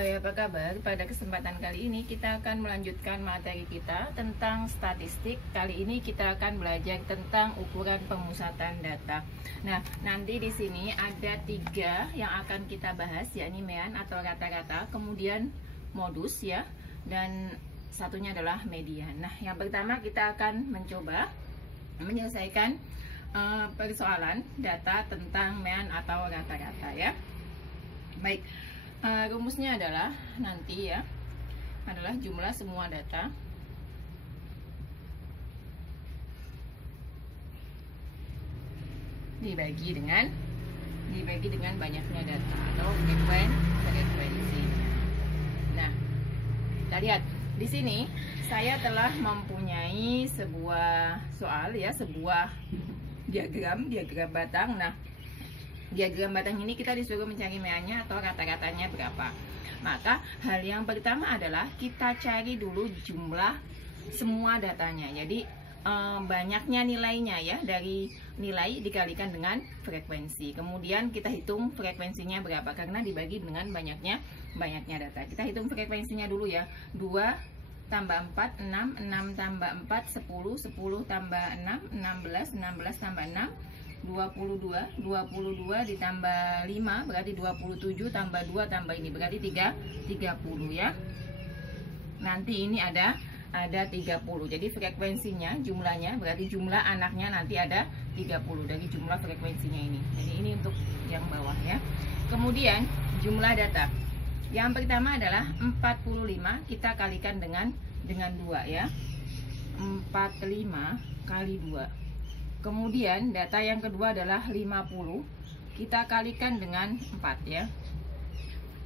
Hai, apa kabar? Pada kesempatan kali ini kita akan melanjutkan materi kita tentang statistik. Kali ini kita akan belajar tentang ukuran pemusatan data. Nah, nanti di sini ada 3 yang akan kita bahas, yakni mean atau rata-rata, kemudian modus ya, dan satunya adalah median. Nah, yang pertama kita akan mencoba menyelesaikan persoalan data tentang mean atau rata-rata ya. Baik. Rumusnya adalah nanti ya adalah jumlah semua data dibagi dengan banyaknya data atau frekuensi. Nah, kita lihat di sini saya telah mempunyai sebuah soal ya, sebuah diagram batang. Nah, diagram batang ini kita disuruh mencari meannya atau rata-ratanya berapa. Maka hal yang pertama adalah kita cari dulu jumlah semua datanya. Jadi banyaknya nilainya ya, dari nilai dikalikan dengan frekuensi. Kemudian kita hitung frekuensinya berapa karena dibagi dengan banyaknya data. Kita hitung frekuensinya dulu ya. 2 tambah 4, 6, 6 tambah 4, 10, 10 tambah 6, 16, 16 tambah 6, 22 ditambah 5 berarti 27, tambah 2 tambah ini berarti 30 ya. Nanti ini ada 30. Jadi frekuensinya jumlahnya berarti jumlah anaknya nanti ada 30 dari jumlah frekuensinya ini. Jadi ini untuk yang bawah ya. Kemudian jumlah data. Yang pertama adalah 45 kita kalikan dengan 2 ya. 45 kali 2. Kemudian data yang kedua adalah 50 kita kalikan dengan 4 ya.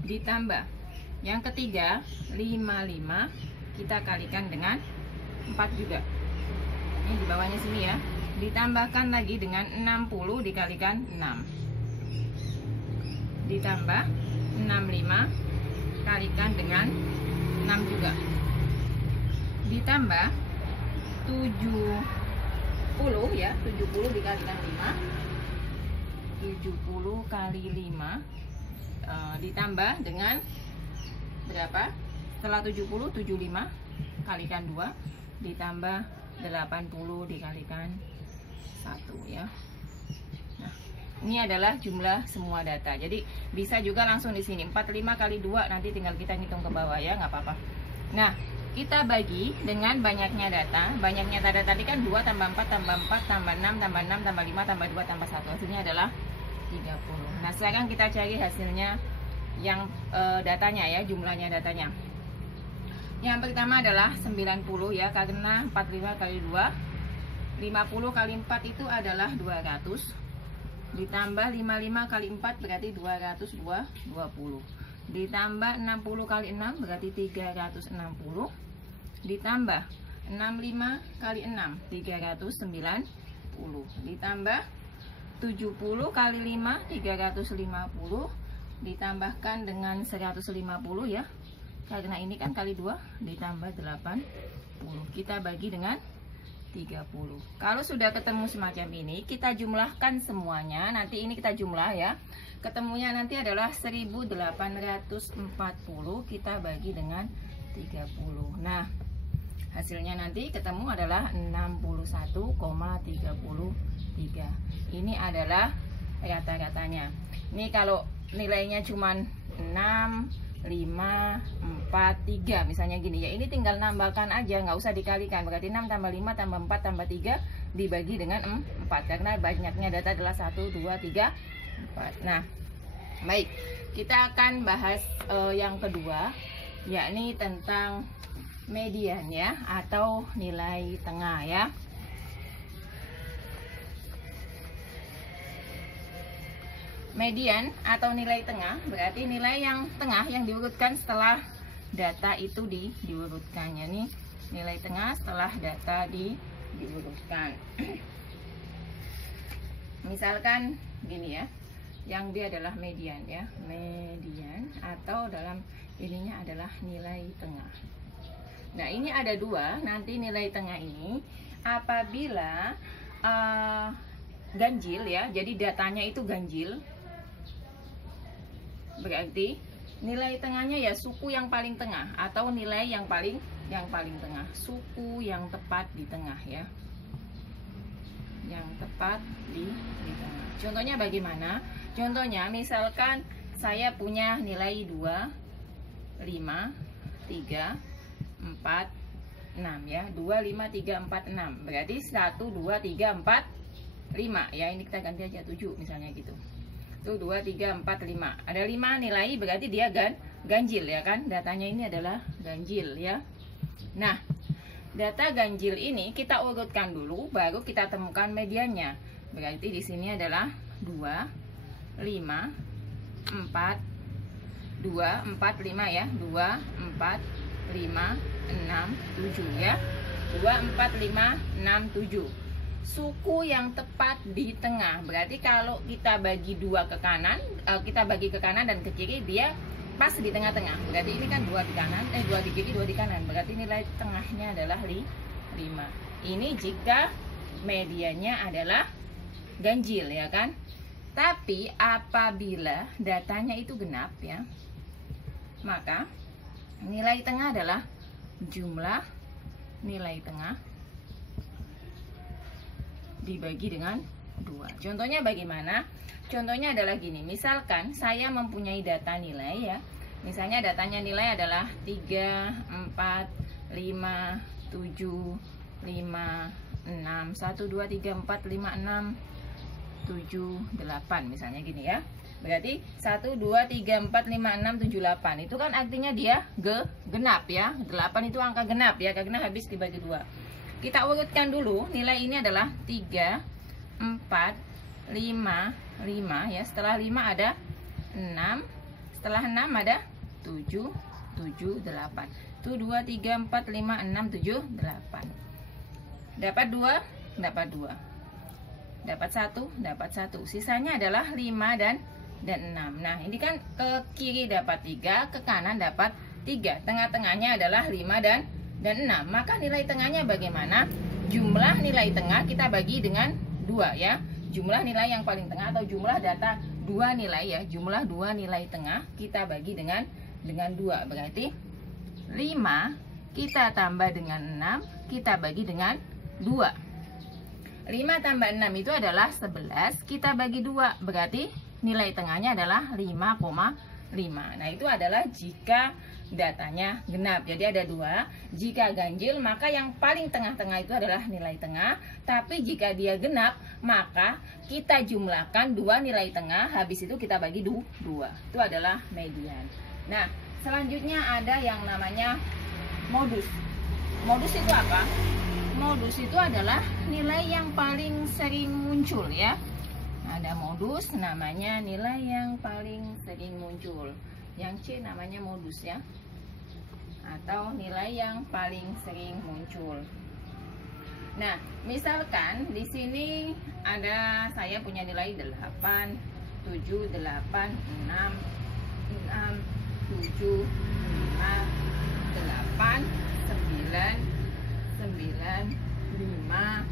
Ditambah yang ketiga 55 kita kalikan dengan 4 juga. Ini di bawahnya sini ya. Ditambahkan lagi dengan 60 dikalikan 6. Ditambah 65 kalikan dengan 6 juga. Ditambah 70 ya, 70 dikalikan 5, 70 kali 5 ditambah dengan berapa? Setelah 70, 75 kalikan 2 ditambah 80 dikalikan 1 ya. Nah, ini adalah jumlah semua data. Jadi bisa juga langsung di sini 45 kali 2, nanti tinggal kita hitung ke bawah ya, nggak apa-apa. Nah, kita bagi dengan banyaknya data. Banyaknya data tadi kan 2 tambah 4 tambah 4 tambah 6 tambah 6 tambah 5 tambah 2 tambah 1. Hasilnya adalah 30. Nah, sekarang kita cari hasilnya yang datanya ya, jumlahnya datanya. Yang pertama adalah 90 ya, karena 45 kali 2, 50 kali 4 itu adalah 200. Ditambah 55 kali 4 berarti 220. Ditambah 60 kali 6 berarti 360. Ditambah 65 kali 6 390. Ditambah 70 kali 5 350. Ditambahkan dengan 150 ya, karena ini kan kali 2 ditambah 80. Kita bagi dengan 30. Kalau sudah ketemu semacam ini, kita jumlahkan semuanya. Nanti ini kita jumlah ya. Ketemunya nanti adalah 1840 kita bagi dengan 30. Nah, hasilnya nanti ketemu adalah 61,33. Ini adalah rata-ratanya. Ini kalau nilainya cuman 6, 5, 4, 3 misalnya gini ya, ini tinggal nambahkan aja, nggak usah dikalikan. Berarti 6 tambah 5 tambah 4 tambah 3 dibagi dengan 4 karena banyaknya data adalah 1, 2, 3, 4. Nah, baik, kita akan bahas yang kedua, yakni tentang median ya, atau nilai tengah ya. Median atau nilai tengah berarti nilai yang tengah yang diurutkan setelah data itu diurutkannya. Nih nilai tengah setelah data diurutkan. Misalkan gini ya, yang B adalah median ya, median atau dalam ininya adalah nilai tengah. Nah, ini ada 2, nanti nilai tengah ini apabila ganjil ya, jadi datanya itu ganjil, berarti Nilai tengahnya ya suku yang paling tengah atau nilai yang paling tengah, suku yang tepat di tengah ya. Yang tepat di tengah. Contohnya bagaimana? Contohnya misalkan saya punya nilai 2, 5, 3, 4, 6 ya. 2, 5, 3, 4, 6. Berarti 1, 2, 3, 4, 5 ya. Ini kita ganti aja 7 misalnya gitu. Tuh 2, 3, 4, 5. Ada 5 nilai berarti dia ganjil ya kan. Datanya ini adalah ganjil ya. Nah, data ganjil ini kita urutkan dulu baru kita temukan mediannya. Berarti di sini adalah 2, 5, 4, 2, 4, 5 ya. 2, 4, 5, 6, 7 ya. 2, 4, 5, 6, 7. Suku yang tepat di tengah. Berarti kalau kita bagi 2 ke kanan, kita bagi ke kanan dan ke kiri, dia pas di tengah-tengah. Berarti ini kan 2 di kanan, 2 di kiri, 2 di kanan. Berarti nilai tengahnya adalah 5. Ini jika mediannya adalah ganjil ya kan. Tapi apabila datanya itu genap ya, maka nilai tengah adalah jumlah nilai tengah dibagi dengan 2. Contohnya bagaimana? Contohnya adalah gini. Misalkan saya mempunyai data nilai ya. Misalnya datanya nilai adalah 3, 4, 5, 7, 5, 6, 1, 2, 3, 4, 5, 6, 7, 8 misalnya gini ya. Berarti 1, 2, 3, 4, 5, 6, 7, 8. Itu kan artinya dia genap ya. 8 itu angka genap ya, karena habis dibagi 2. Kita urutkan dulu. Nilai ini adalah 3, 4, 5, 5 ya. Setelah 5 ada 6. Setelah 6 ada 7, 7, 8. Itu 2, 3, 4, 5, 6, 7, 8. Dapat 2, dapat 2. Dapat 1, dapat 1. Sisanya adalah 5 dan 6. Nah, ini kan ke kiri dapat 3, ke kanan dapat 3. Tengah-tengahnya adalah 5 dan 6. Maka nilai tengahnya bagaimana? Jumlah nilai tengah kita bagi dengan 2 ya. Jumlah nilai yang paling tengah atau jumlah data 2 nilai ya. Jumlah 2 nilai tengah kita bagi dengan 2. Berarti 5 kita tambah dengan 6 kita bagi dengan 2. 5 tambah 6 itu adalah 11, kita bagi 2. Berarti nilai tengahnya adalah 5,5. Nah, itu adalah jika datanya genap. Jadi ada 2. Jika ganjil, maka yang paling tengah-tengah itu adalah nilai tengah. Tapi jika dia genap, maka kita jumlahkan 2 nilai tengah. Habis itu kita bagi 2. Itu adalah median. Nah, selanjutnya ada yang namanya modus. Modus itu apa? Modus itu adalah nilai yang paling sering muncul ya. Ada modus namanya nilai yang paling sering muncul. Yang C namanya modus ya. Atau nilai yang paling sering muncul. Nah, misalkan di sini ada saya punya nilai 8, 7, 8, 6, 6, 7, 5, 8, 9, 9, 5,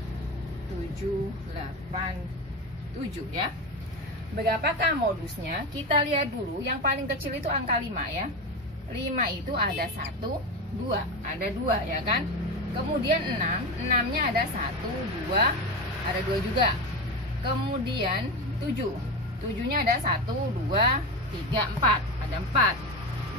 7, 8, 7 ya. Berapakah modusnya? Kita lihat dulu. Yang paling kecil itu angka 5 ya. 5 itu ada 1, 2. Ada 2 ya kan. Kemudian 6. 6-nya ada 1, 2. Ada 2 juga. Kemudian 7. 7-nya ada 1, 2, 3, 4. Ada 4.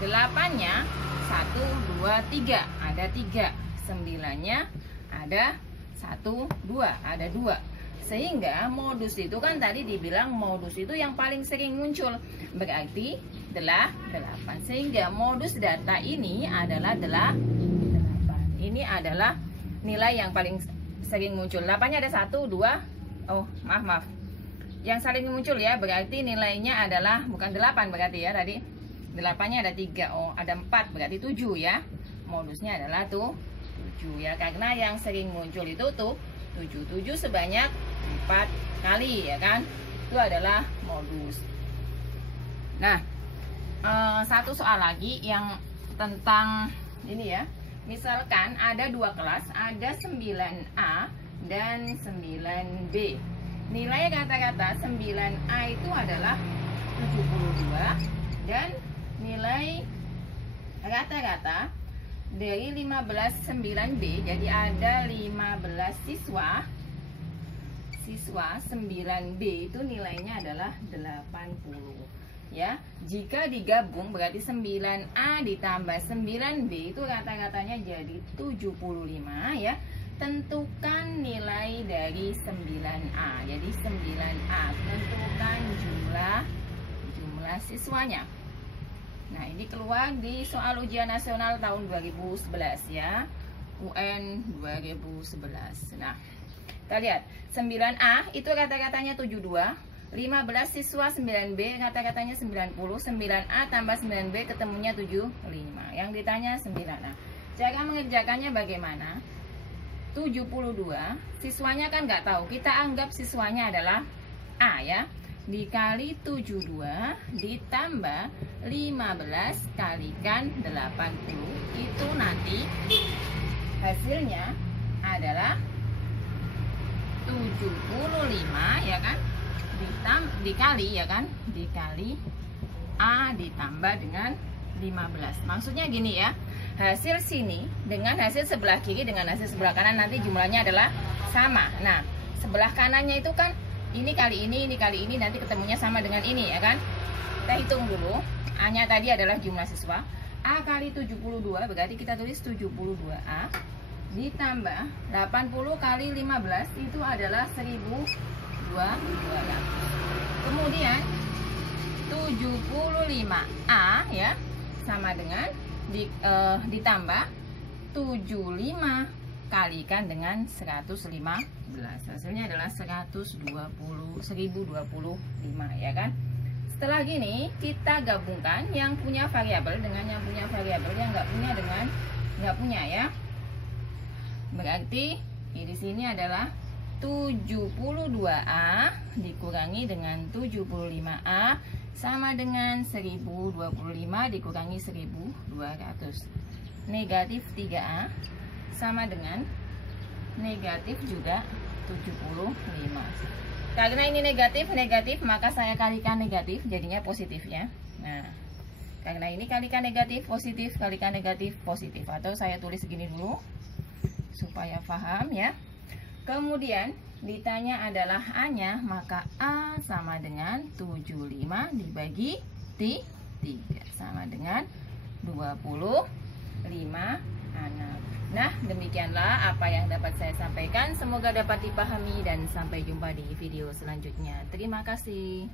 8-nya 1, 2, 3. Ada 3. 9-nya ada 1, 2. Ada 2. Sehingga modus itu kan tadi dibilang modus itu yang paling sering muncul. Berarti adalah 8. Sehingga modus data ini adalah 8. Ini adalah nilai yang paling sering muncul. 8-nya ada 1, 2. Oh, maaf. Yang sering muncul ya, berarti nilainya adalah bukan 8 berarti ya tadi. 8-nya ada 3. Oh, ada 4 berarti 7 ya. Modusnya adalah 7 ya. Karena yang sering muncul itu 7 sebanyak 4 kali ya kan. Itu adalah modus. Nah, satu soal lagi yang tentang ini ya. Misalkan ada 2 kelas, ada 9A dan 9B. Nilai rata-rata 9A itu adalah 72 dan nilai rata-rata dari 15 9B. Jadi ada 15 siswa 9B itu nilainya adalah 80 ya. Jika digabung berarti 9A ditambah 9B itu rata-ratanya jadi 75 ya. Tentukan nilai dari 9A. Jadi 9A tentukan jumlah siswanya. Nah, ini keluar di soal ujian nasional tahun 2011 ya. UN 2011. Nah, kita lihat 9A itu rata-ratanya 72, 15 siswa 9B rata-ratanya 90, 9A tambah 9B ketemunya 75. Yang ditanya 9A. Cara mengerjakannya bagaimana? 72 siswanya kan nggak tahu, kita anggap siswanya adalah A ya. Dikali 72 ditambah 15 kalikan 80 itu nanti hasilnya adalah 75 ya kan, dikali ya kan, dikali A ditambah dengan 15. Maksudnya gini ya, hasil sini dengan hasil sebelah kiri dengan hasil sebelah kanan nanti jumlahnya adalah sama. Nah, sebelah kanannya itu kan ini kali ini kali ini, nanti ketemunya sama dengan ini ya kan. Kita hitung dulu. A-nya tadi adalah jumlah siswa. A kali 72 berarti kita tulis 72A ditambah 80 kali 15 itu adalah 1200. Kemudian 75A ya sama dengan ditambah 75 kalikan dengan 115. Hasilnya adalah 1025 ya kan. Setelah gini kita gabungkan yang punya variabel dengan yang punya variabel, yang nggak punya dengan nggak punya ya. Berarti di sini adalah 72A dikurangi dengan 75A sama dengan 1025 dikurangi 1200. Negatif 3A sama dengan negatif juga 75. Karena ini negatif maka saya kalikan negatif jadinya positif ya. Nah, karena ini kalikan negatif positif, kalikan negatif positif, atau saya tulis segini dulu supaya paham ya. Kemudian ditanya adalah A-nya, maka A sama dengan 75 dibagi 3 sama dengan 25 anak. Nah, demikianlah apa yang dapat saya sampaikan. Semoga dapat dipahami dan sampai jumpa di video selanjutnya. Terima kasih.